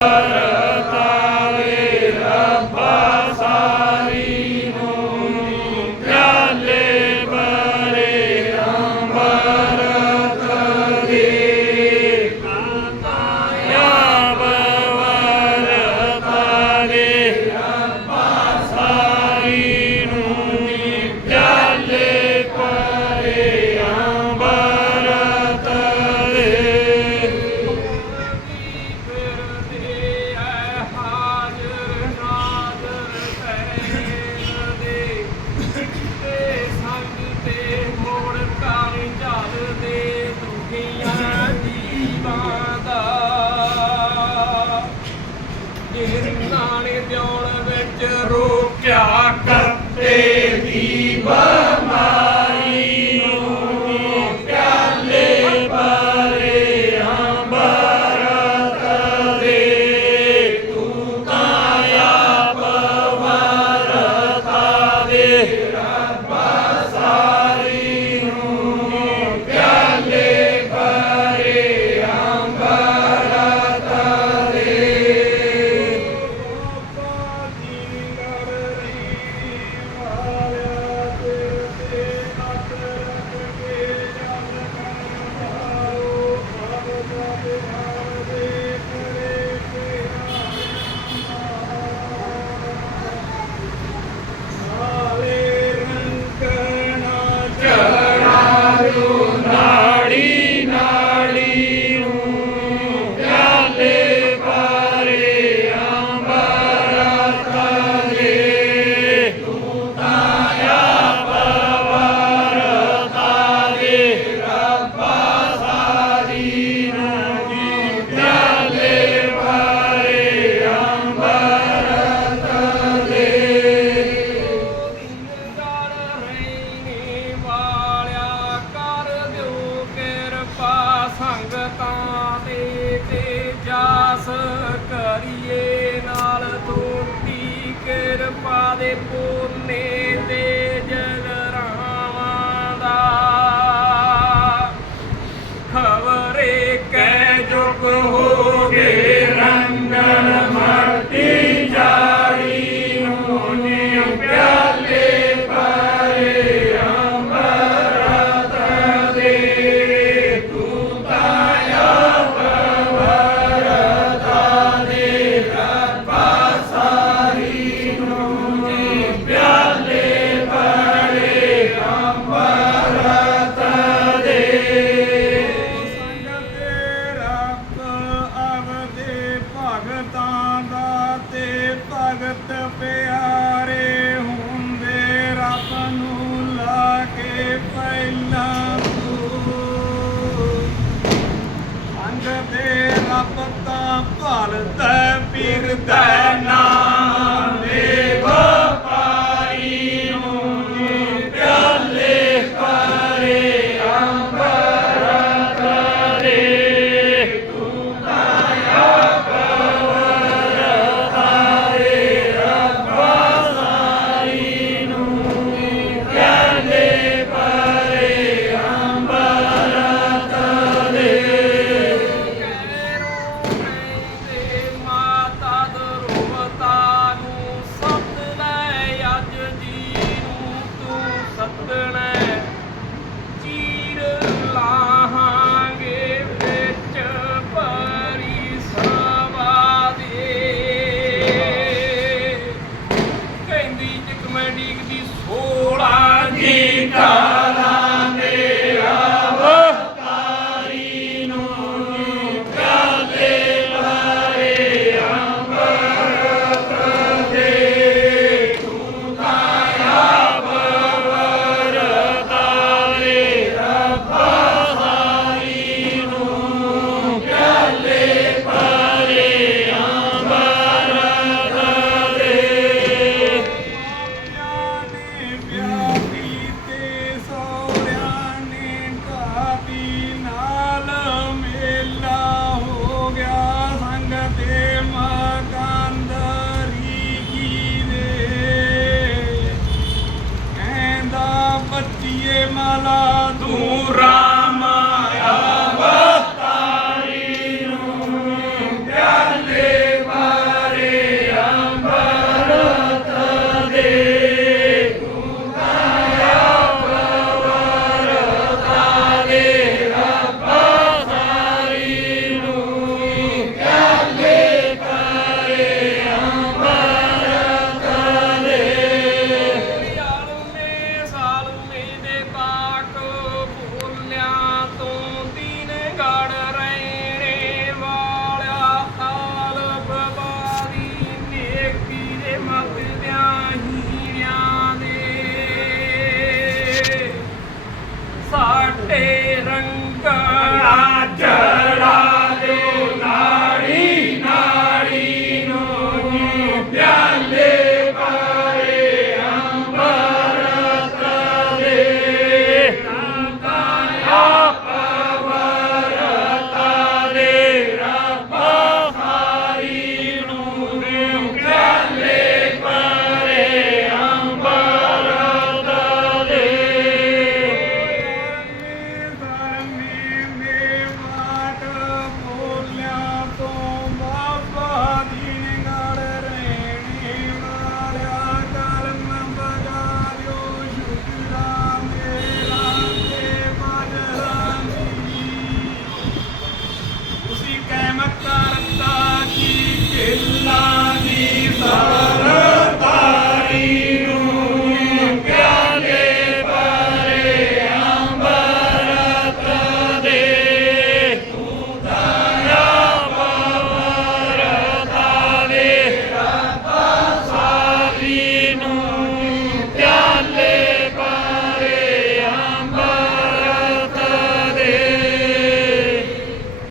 Para Aleppo ਭਗਤ ਪਿਆਰੇ ਹੁੰਦੇ ਰੱਬ ਨੂੰ ਲਾ ਕੇ ਪਹਿਲਾਂ ਅੰਗ ਦੇ ਰੱਬ ਤਾਂ ਭਾਲਦਾ ਪੀਰਦਾ। பேரங்கா